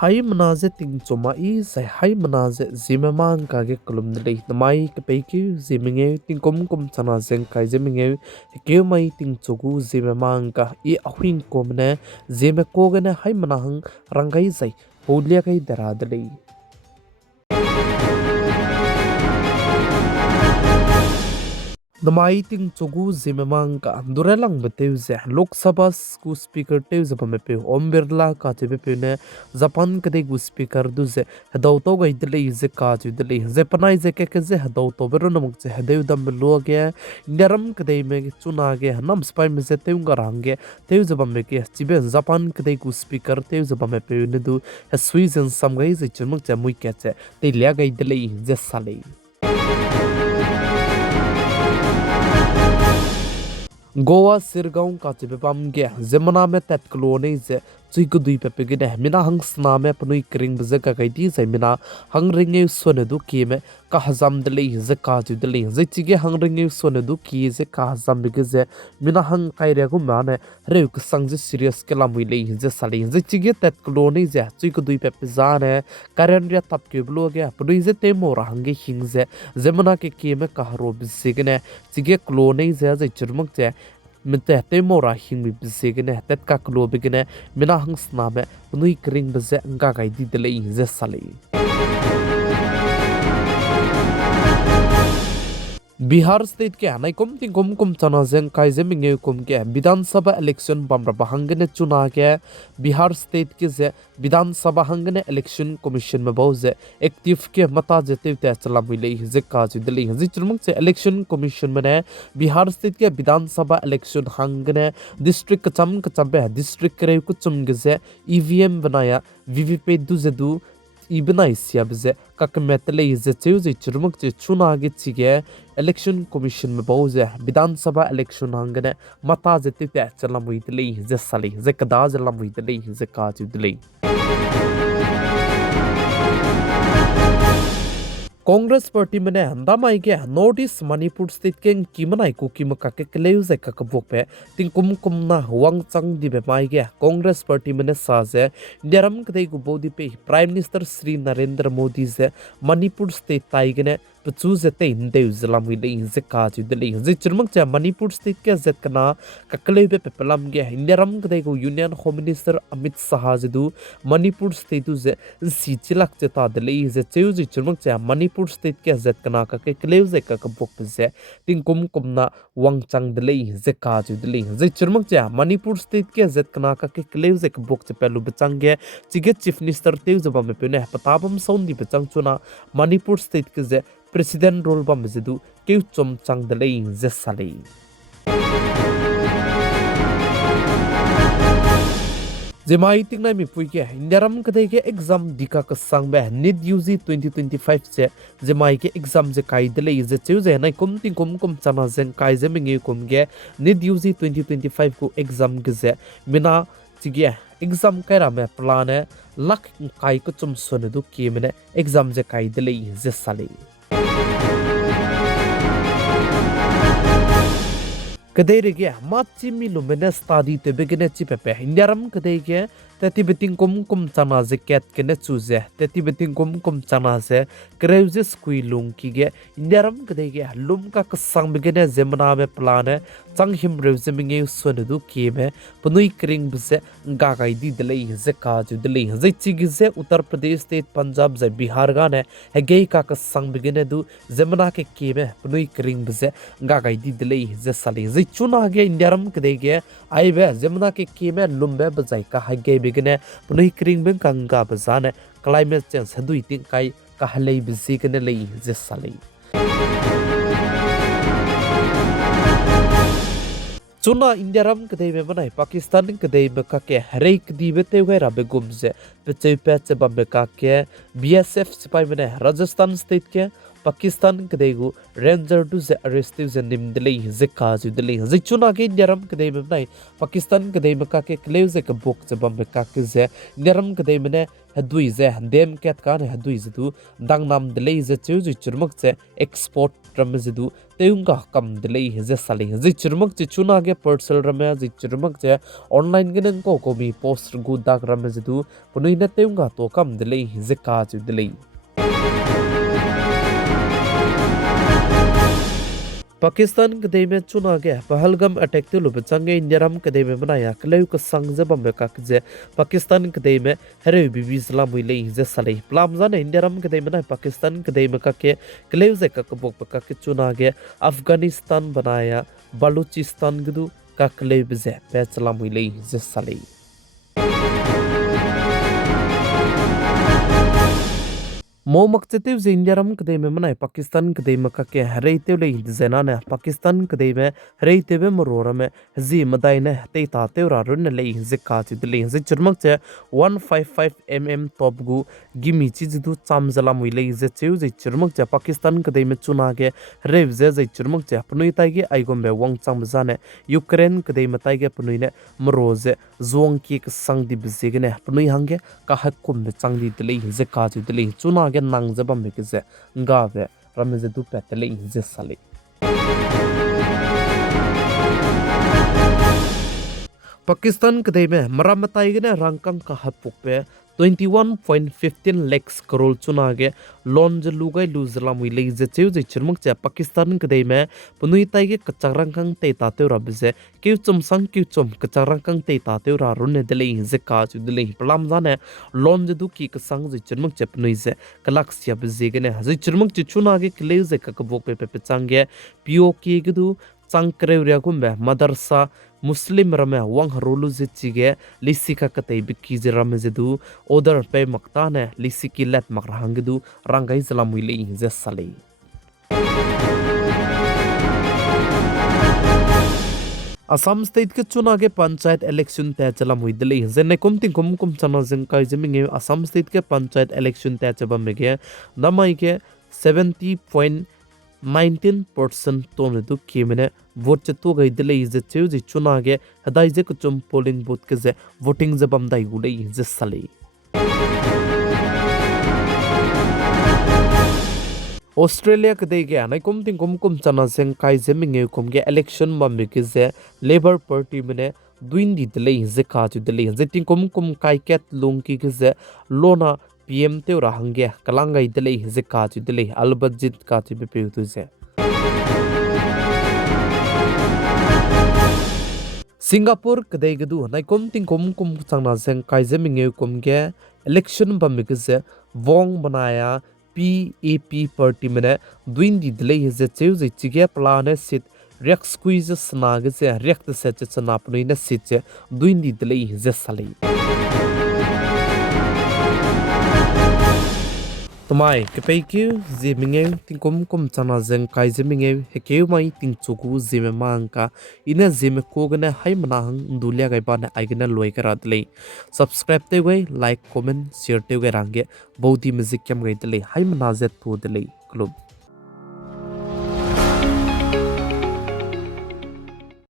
Hai manaze ting choma I sai hai manaze Zeme mang ka ge kolum dei namai ke pe ki Zeme ting kom chana zeng kai Zeme ke mai ting chogu Zeme mang ka I ahwing kom ne Zeme ko ge ne hai manahang rangai zai polia kai dara dei Namai ting chogu Zeme mang ka durelang beteu ze Lok Sabha ku speaker teu ze pame pe Om Birla ka che pe ne Japan kade gu speaker du ze hadaw to gai dele ze ka ju dele ze panai ze ke ze hadaw to beru namuk ze hadaw dam lo ge neram kade me chuna ge nam spai me ze teu ngarang ge teu ze pame ke chibe Japan kade gu speaker teu ze pame pe ne du Sweden sam gai ze chumuk che mui ke che te lia gai dele ze sale Goa Sirgaon ka chibe pam ge zemana me tat klone ze chui ku dui pe ge ne mina hang sna me panui kring bze ka kai ti sai mina hang ringe sone du ki me ka hazam dele ze ka ju dele ze chi ge hang ringe sone du ki ze ka hazam ge ze mina hang kai re gu ma ne re ku sang ze serious ke lam wi le ze sale ze chi ge tat klone ze chui ku dui pe za ne karen ria tap ke blo ge panui ze te mo ra hang ge hing ze zemana ke ki me ka ro bze ge ne chi ge klone ze ze churmuk che Mete te mora hing mi bise gene tet ka klo begene mina hang sna me nui kring beze nga gai di dele ze sale Bihar state ke anai kom chana zeng kai ze minge kom ke Vidhan Sabha election bamra bahangene chuna ke Bihar state ke ze Vidhan Sabha hangene election commission me bauze active ke mata jete te chala mile ze ka ju dele ze churmuk che election commission me ne Bihar state ke Vidhan Sabha election hangene district kacham be district kre ku chum ge ze EVM banaya VVP du ze du ibnai siabze kakmetle ze cheuze churmuk che chuna ge chige election commission me bauze Vidhan Sabha election hangane mata jete te chala muidle ze sali ze kada jala muidle ze ka judle Congress party mene handamai ke notice Manipur state ke kimanai ku kimaka ke kleu ze ka kabok pe ting kum na huang chang di be mai ke Congress party mene sa ze deram kdei ku bodi pe Prime Minister Sri Narendra Modi ze Manipur state tai gene chu ze te inde uzlam wi le ze ka ju de le ze churmak cha Manipur state ke zet kana ka kleu be pelam ge deram kdei ku Union Home Minister Amit Shah ze du Manipur state du ze si chilak che ta de le ze cheu ji churmak cha Manipur state ke zet kana ka ke kleu ze ka bok ze ting kum na wang chang de le ze ka ju de le ze churmak cha Manipur state ke zet kana ka ke kleu ze ka bok che pelu bechang ge chige chief minister te ze ba me pe ne patabam sound di bechang chuna Manipur state ke ze president role ba me ze du ke chom chang de le ze sale Zemai ting na mi pui ke indaram kadai ke exam dika ka sang ba NET UG 2025 se zemai ke exam je kai dele je cheu je nai kum chana zen kai je mingi kum ge NET UG 2025 ko exam ge je mina chige exam kai ra me plan e lak kai ko chum son du ke mene exam je kai dele je sale Kadai rege machi mi lumene study te begene chi pepe indaram kadai ke tati beting kum chana ze ket kene chuze tati beting kum chana ze kreuze squilung ki ge indaram kadai ke lum ka sang begene zemna me plan chang him reuze minge son du ki me punui kring bse ga gai di dele ze ka ju dele ze chi gi ze Uttar Pradesh state Punjab ze Bihar ga ne hege ka sang begene du zemna ke ki me punui kring bse ga gai di dele ze sali ze chuna ge indaram kadai ke ai be zemna ke ki me lumbe bajai ka hage begene punui kring ben kanga bazane climate change hadui ting kai ka halei bizi kene lei je salei chuna indiaram kadai me banai Pakistan kadai me ka ke hareik di bete gai ra be gumze pe chei pe che ba be ka ke BSF sipai mene Rajasthan state ke Pakistan kadegu ranger tu ze arrest tu ze nim delay ze ka ju delay ze chuna ke nyaram kadai me nai Pakistan kadai me ka ke kleu ze ka bok ze bam ka ke ze nyaram kadai me ne hadui ze dem ket kan hadui ze tu dang nam delay ze chu ju churmak ze export ram ze du teung ka kam delay ze sali ze churmak che chuna ke parcel ram ze churmak che online gen ko mi post gu dak ram ze du punui na teung ka to kam delay ze ka ju delay Pakistan kadai me chuna ge pahalgam attack te lu bachange nyaram kadai me banaya kleu ka sangje bambe ka je Pakistan kadai me here bibi islam wi lei je salai plam jan nyaram kadai me na Pakistan kadai me ka ke kleu je ka bok ka ke chuna ge Afghanistan banaya Baluchistan gudu ka kleu je pe chalam wi lei je salai Momak chetev ze Indiaram kadai me manai Pakistan kadai me ka ke harei te le zena ne Pakistan kadai me harei te be morora me zi madai ne te ta te ra run le ze ka chi de le ze churmak che 155 mm top gu gimi chi du cham zala mui le ze cheu ze churmak che Pakistan kadai me chuna ge rev ze ze churmak che pnui tai ge ai gom be wang cham za ne Ukraine kadai me tai ge pnui ne mro ze zong ki ka sang di be ze ge ne pnui hang ge ka hak kum be chang di de le ze ka chi de le chuna nang zabam be ze nga ve rameze du petele ze sali Pakistan kadai me maramatai gene rangkang ka hapuk pe 21.15 lakhs crore chuna ge loan je lugai luzla mui le je cheu je chirmuk cha Pakistan kadai me punui tai ge kacharang kang te ta te rab je kyu chum sang kyu chum kacharang kang te ta te ra run de le je ka chu de le plam za ne loan je du ki ka sang je chirmuk cha punui je kalak sia be je ge ne je chirmuk chu chuna ge kle je ka bok pe pe chang ge pio ki ge du chang kre ria gumbe madarsa Muslim rame wang harulu je chige lisika katai biki je rame je du order pe makta ne lisiki let makrang du rangai zalamui le je sale Assam state ke chuna ke panchayat election te chalamui dele je ne kumting kum chana jeng kai jeminge Assam state ke panchayat election te chabam ge namai ke 70.19% tone du kimene vote to gai dele je cheu je chuna ge hadai je kuchum polling booth ke je voting je bam dai gule je sale Australia kadai ge anai kumting kum chana jeng kai jeminge kum ge election bam ke je Labour Party mene duin di dele je ka chu dele je ting kum kai ket lung ki ge je lona PM te ura hangge kalangai dele je ka chu dele albajit ka chu be pe tu je Singapore kadai gadu nai kumting kum changna jeng kai jeminge kum ge election bam ke je wong banaya PAP party mene duin di dele je cheu je chige plane sit Reak squeeze snag je reak de set chana pnui na sit je duin di dele je sale Tumai ke pekeu Zeme ting kum chana jeng kai Zeme hekeu mai ting chuku Zeme mangka ina Zeme ko gane hai manahang dulia gai ban ai gane loi ka radle subscribe te gai like comment share te gai range bodi music kem gai dele hai mana zet to dele club